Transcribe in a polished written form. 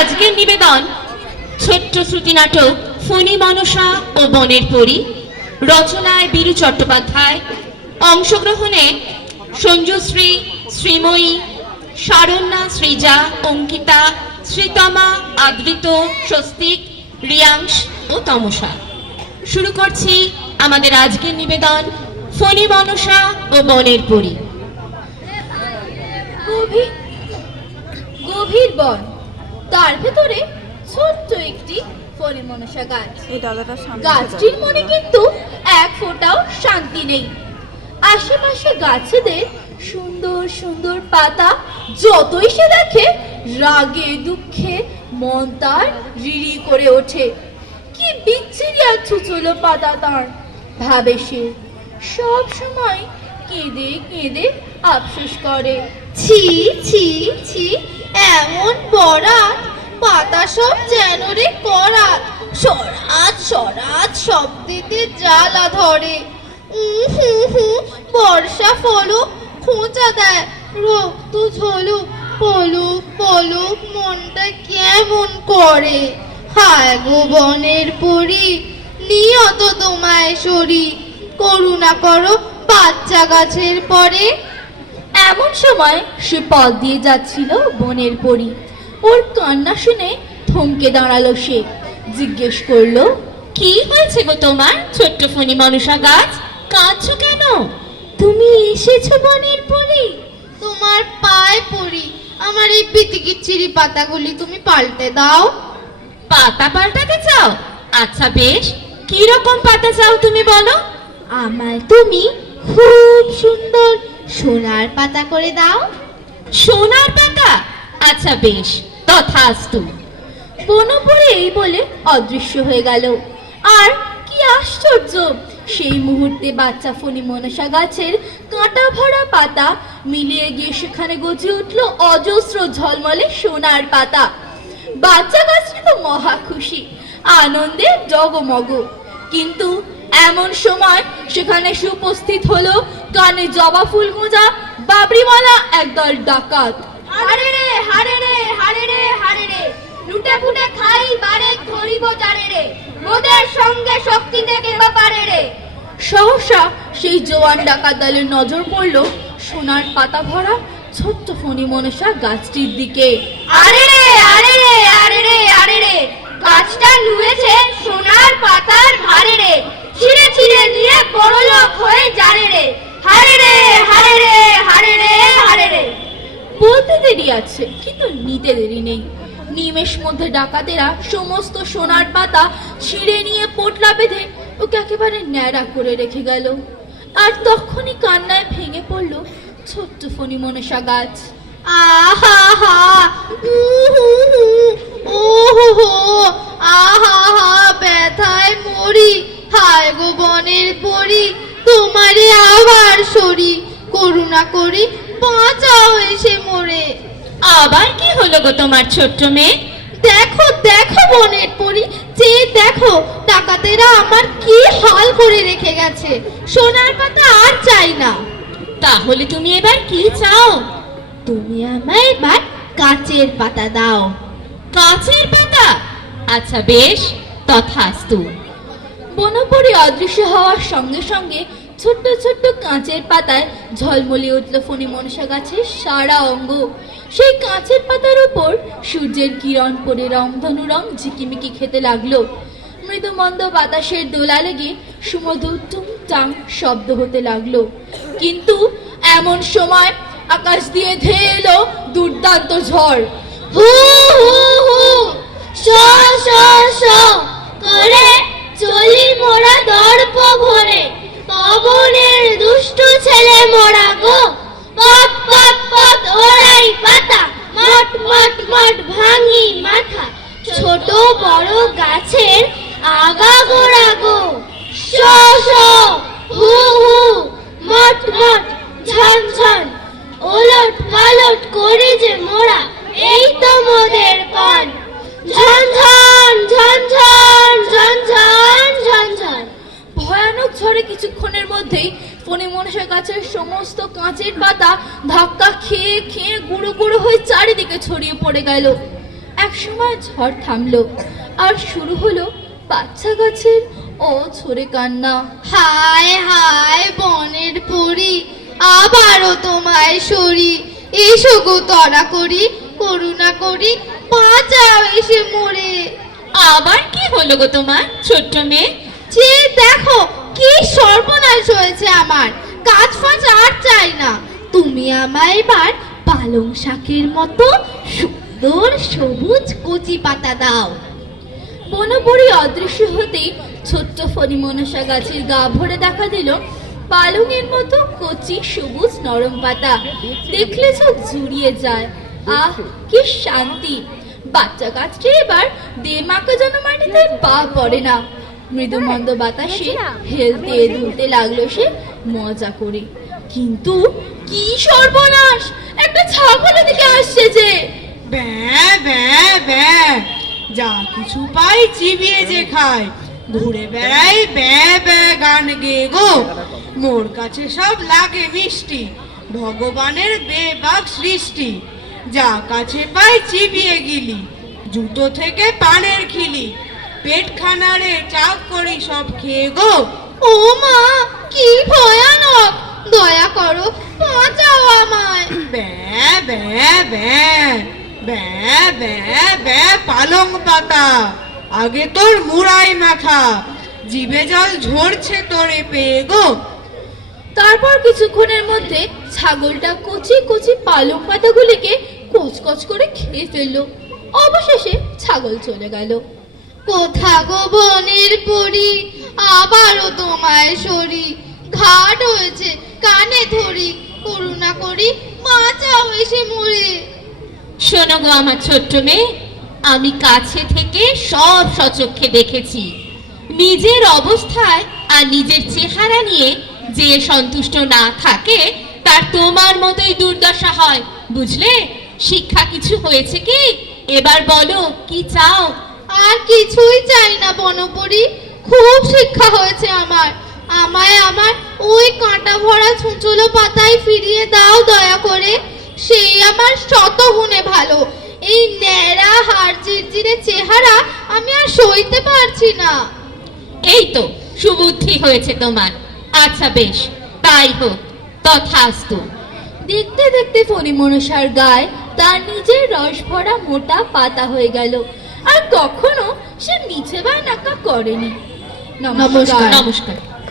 আজকের নিবেদন ছোট্ট শ্রুতি নাটক ফণী মনসা ও বনের পরী, রচনায় বীরু চট্টোপাধ্যায়, অংশগ্রহণে সঞ্জুশ্রী, শ্রীময়ী, শারণ্যা, সৃজা, অঙ্কিতা, শ্রীতমা, আদৃত, স্বস্তিক, রিয়াংশ ও তমসা। শুরু করছি আমাদের আজকের নিবেদন ফণী মনসা ও বনের পরী। গভীর বন, তার ভেতরে ছোট্ট একটি ফণী মনসা গাছ। গাছটির মনে কিন্তু এক ফোঁটাও শান্তি নেই। আশেপাশে গাছেদের সুন্দর সুন্দর পাতা যতই সে দেখে, রাগে দুঃখে মন তার রিরি করে ওঠে। কি বিচ্ছিরি আর ছুচলো পাতা তার, ভাবে সে। সব সময় কেঁদে কেঁদে আফসোস করে, ছি ছি ছি, এমন বরাত, পাতা সব যেন রে করাত, সরাত সরাত শব্দেতে জ্বালা ধরে। বর্ষা ফলক খোঁচা দেয়, রক্ত ঝলক, পলক পলক মনটা কেমন করে। হায় গো বনের পরী, নিয়ত তোমায় সরি, করুণা করো বাচ্চা গাছের পরে। এমন সময় সে পথ দিয়ে যাচ্ছিল বনের পরী। ওর কান্না শুনে থমকে দাঁড়ালো সে। জিজ্ঞেস করলো, কি হয়েছে গো তোমার ছোট্ট ফণী মনসা গাছ, কাঁদছো কেন? তুমি এসেছো বনের পরী? তোমার পায়ে পড়ি, আমার এই পিতিকিচ্ছিরি পাতাগুলি তুমি পাল্টে দাও। পাতা পাল্টাতে চাও? আচ্ছা বেশ, কি রকম পাতা চাও তুমি বলো। আমায় তুমি খুব সুন্দর সোনার পাতা করে দাও। সোনার পাতা? আচ্ছা বেশ, তথাস্তু। বনপুরে এই বলে অদৃশ্য হয়ে গেল। আর কি আশ্চর্য, সেই মুহূর্তে বাচ্চা ফণী মনসা গাছের কাঁটা ভরা পাতা মিলিয়ে গিয়ে সেখানে গজে উঠল অজস্র ঝলমলে সোনার পাতা। বাচ্চা গাছটি তো মহা খুশি, আনন্দে জগমগ। কিন্তু এমন সময় সেখানে উপস্থিত হলো কানে জবা ফুল গোঁজা বাবরিওয়ালা একদল ডাকাত। হারে রে হারে রে হারে রে হারে রে, লুটে ফুটে খাই বারে ধরিব জারে রে, মোদের সঙ্গে শক্তি থেকে পারে রে। সহসা সেই জওয়ান ডাকাত দলের নজর পড়ল সোনার পাতা ভরা ছোট্ট ফণী মনসা গাছটির দিকে। আরে রে আরে রে আরে রে আরে রে, গাছটা নুয়েছে সোনার পাতার ভারে রে, ছিঁড়ে ছিঁড়ে নিয়ে বড়লোক হয়ে যারে রে, হারে রে হারে রে হারে রে হারে রে। বলতে দেরি আছে, কিন্তু নিতে দেরি নেই। নিমেষ মধ্যে ডাকাতেরা সমস্ত সোনার পাতা ছিঁড়ে নিয়ে পোটলা বেঁধে ওকে একেবারে ন্যাড়া করে রেখে গেল। আর তখনই কান্নায় ভেঙে পড়ল ছোট্ট ফণী মনসা গাছ। আহা হা, ওহো, আহা হা, ব্যথায় মরি, হায় গো বনের পরী, তোমারে আবার সরি, করুণা করি বাঁচাও এসে মোরে। আবার কি হলো গো তোমার ছোট্ট মেয়ে? দেখো দেখো বনের পরী, যে দেখো ডাকাতেরা আমার কি হাল করে রেখে গেছে, সোনার পাতা আর চাই না। তাহলে তুমি এবার কি চাও? তুমি আমায় এবার গাছের পাতা দাও। কাঁচের পাতা? আচ্ছা বেশ, তথাস্তু। বনপরী অদৃশ্য হওয়ার সঙ্গে সঙ্গে ছোট্ট ছোট্ট কাঁচের পাতায় ঝলমলিয়ে উঠল ফণী মনসা গাছের সারা অঙ্গ। সেই কাঁচের পাতার উপর সূর্যের কিরণ পড়ে রংধনু রং ঝিকিমিকি খেতে লাগলো। মৃদু মন্দ বাতাসের দোলা লেগে সুমধুর টুংটাং শব্দ হতে লাগলো। কিন্তু এমন সময় আকাশ দিয়ে ধেয়ে এলো দুর্দান্ত ঝড়। হু হু হু, শ শ শ করে চলি মোরা দর্প ভরে, পবনের দুষ্ট ছেলে মোরা গো, পট পট পট ওড়াই পাতা, মট মট মট ভাঙি মাথা, ছোট বড় গাছের আগা গোড়া গো, শ শ হু হু, মট মট ঝন ঝন, ওলট পালট করি যে মোরা, এই তো মোদের পান, ঝন ঝন ঝন ঝন ঝন ঝন ঝন ঝন। ভয়ানক ঝড়ে কিছুক্ষণের মধ্যেই ফণী মনসা গাছের সমস্ত কাঁচের পাতা ধাক্কা খেয়ে খেয়ে গুঁড়ো গুঁড়ো হয়ে চারিদিকে ছড়িয়ে পড়ে গেল। একসময় ঝড় থামলো আর শুরু হলো বাচ্চা গাছের অঝরে কান্না। হায় হায় বনের পরি, আবারও তোমায় সরি, এসো গো তরা করি, করুণা করি, বাঁচাও এসে মরে। আবার কি হলো গো তোমার ছোট্ট মেয়ে? যে দেখো কি সর্বনাশ হয়েছে আমার, কাজ ফাজ আর চাই না, তুমি আমায় এবার পালং শাকের মতো সুন্দর সবুজ কচি পাতা দাও। বনপরি অদৃশ্য হতেই ছোট্ট ফণি মনসা গাছের গা ভরে দেখা দিল পালঙের মতো কচি সবুজ নরম পাতা। দেখলে চোখ জুড়িয়ে যায়। আহ, কি শান্তি! বাচ্চা গাছটি এবার দেমাকে যেন মাটিতে পা পড়ে না। মৃদু মন্দ বাতাসে হেলতে দুলতে লাগলো সে মজা করে। কিন্তু কি সর্বনাশ! একটা ছাগল দিকে আসছে যে। ব্যা ব্যা ব্যা, যা কিছু পাই চিবিয়ে যে খায়, ঘুরে বেড়াই ব্যা ব্যা গান গেয়ে গো। মোর কাছে সব লাগে মিষ্টি, ভগবানের বেবাক সৃষ্টি। যা কাছে পাই চিবিয়ে গিলি, জুতো থেকে পানের খিলি, পেট খানারে চাক করি সব খেয়ে গো। ও মা, কি ভয়ানক! দয়া করো, বাঁচাও আমায়। ব্যা ব্যা ব্যা, ব্যা ব্যা ব্যা পালং পাতা, আগে তোর মুড়াই মাথা, জিভে জল ঝরছে তোরে পেয়ে গো। তারপর কিছুক্ষণের মধ্যে ছাগলটা কচি কচি পালং পাতাগুলিকে কচকচ করে খেয়ে ফেললো। অবশেষে ছাগল চলে গেল। কোথা গো বনের পরি, আবারও তোমায় সরি, ঘাট হয়েছে কানে ধরি, করুণা করি, বাঁচাও এসে মরে। শোনো গো আমার ছোট্ট মেয়ে, আমি কাছে থেকে সব সচক্ষে দেখেছি। নিজের অবস্থায় আর নিজের চেহারা নিয়ে যে সন্তুষ্ট না থাকে তার তোমার মতোই দুর্দশা হয়, বুঝলে? শিক্ষা কিছু হয়েছে কি? এবার বলো কি চাও? আর কিছুই চাই না বনপরি, খুব শিক্ষা হয়েছে আমার। আমায় আমার ওই কাঁটা ভরা ছুঁচলো পাতায় ফিরিয়ে দাও দয়া করে, সেই আমার শতগুণে ভালো। এই ন্যাড়া হাড় জিরজিরে চেহারা আমি আর সইতে পারছি না। এই তো সুবুদ্ধি হয়েছে তোমার। আচ্ছা বেশ, তাই হোক, তথাস্তু। দেখতে দেখতে ফণি মনসার গায়ে তার নিজের রস ভরা মোটা পাতা হয়ে গেল। আর কখনো সে মিছে বায়নাকা করেনি। নমস্কার। নমস্কার।